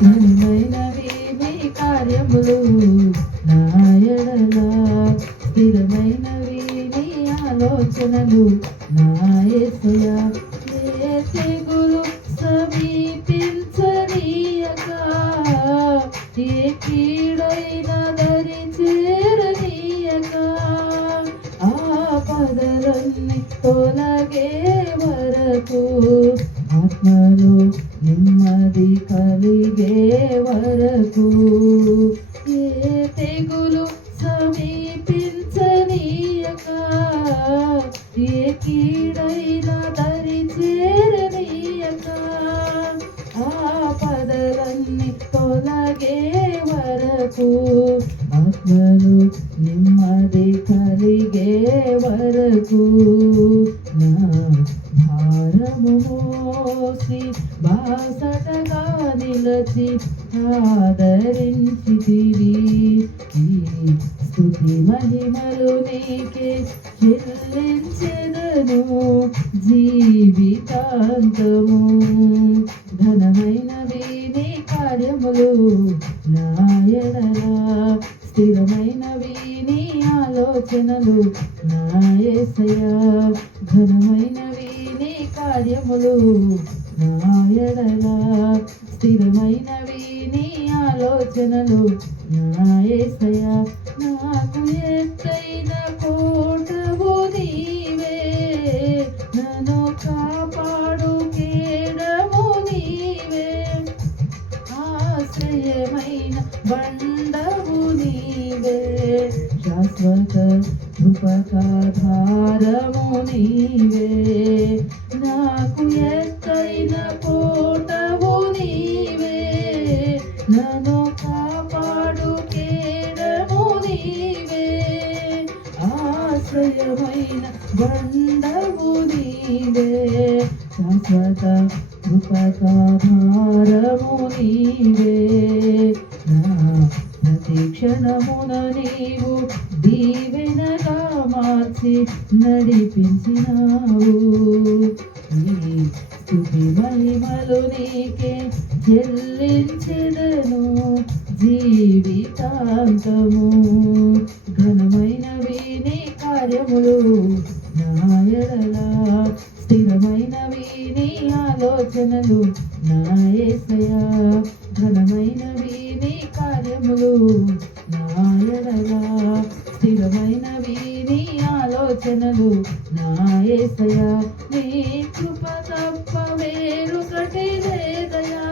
ఘనమైనవి నీ కార్యములు నా ఎడల, స్థిరమైనవి నీ ఆలోచనలు నా యేసయ్యా. ఏ తెగులు సమీపించనీయక, ఏ కీడైన దరి చేరనీయక, ఆపదలన్నీ తొలగే వరకు, ఆత్మలో నెమ్మది కలిగే వరకు, ఏ తెగులు సమీపించనీయక, ఏ కీడైన దరి చేరనీయక, ఆపదలన్నీ తొలగే వరకు, ఆత్మలు నెమ్మది కలిగే వరకు, నా భారము మోసి బాసటగా నిలచి ఆదరించితివి. ఈ స్తుతి మహిమలు నీకే చెల్లించెదను జీవితాంతము. ఘనమైనవి నీ కార్యములు నా ఎడల, స్థిరమైనవి నీ ఆలోచనలు నా యేసయ్యా. ఘనమైనవి నీ కార్యములు నా ఎడల, స్థిరమైనవి నీ ఆలోచనలు నా యేసయ్యా. నాకు ఎత్తైన కోటవు నీవే, నన్ను కాపాడు కేడము నీవే, ఆశ్రయమైన బండవు నీవే, శాశ్వత కృపకాధారము నీవే. నాకు ఎత్తైన కోటవు నీవే, నన్ను కాపాడు కేడము నీవే, ఆశ్రయమైన బండవు నీవే, శాశ్వత కృపకాధారము నీవే. నా ప్రతి క్షణమున నీవు దీవెనగా మార్చి నడిపించినావు. నీ స్తుతి మహిమలు నీకే చెల్లించెదను జీవితాంతము. ఘనమైనవి నీ కార్యములు నా ఎడల, స్థిరమైనవి నీ ఆలోచనలు నా యేసయ్యా. ఘనమైనవి నీ కార్యములు నా ఎడల, స్థిరమైనవి నీ ఆలోచనలు నా యేసయ్యా. నీ కృప తప్ప వేరొకటి లేదయా,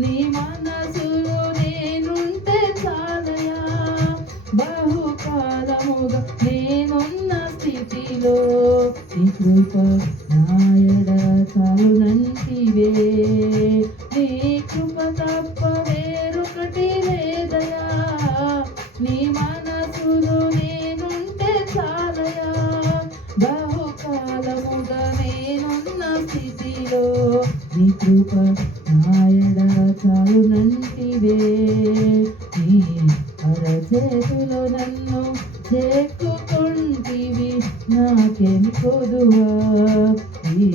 నీ మనసులో నేనుంటే చాలయా. బహుకాలముగా నేనున్న స్థితిలో నీ కృప నా ఎడల చాలునంటివే. నీ కృప తప్ప వేరొకటి లేదయా, నీ మనసులో నేనుంటే చాలయా. బహుకాలముగా నేనున్న స్థితిలో నీ కృప నా ఎడల చాలునంటివే. నీ అరచేతిలో నన్ను చెక్కుకుంటివి, నాకేమి కొదువా. ఈ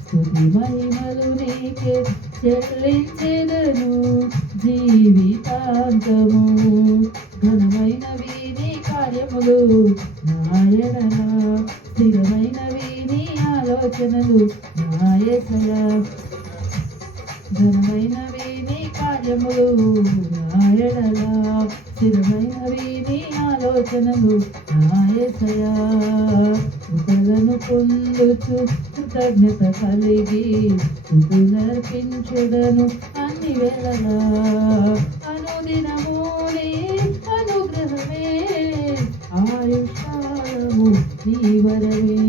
స్తుతి మహిమలు నీకే చెల్లించెదను జీవితాంతము. ఘనమైనవి నీ కార్యములు నా ఎడల, స్థిరమైనవి నీ ఆలోచనలు నా యేసయ్యా. ఘనమైనవి నీ కార్యములు నా ఎడల, స్థిరమైనవి నీ ఆలోచనలు నా యేసయ్యా. కృపలను పొందుచు కృతజ్ఞత కలిగి స్తుతులర్పించెదను అన్ని వేళలా. అనుదినము నీ అనుగ్రహమే, ఆయుష్కాలము నీ వరమే,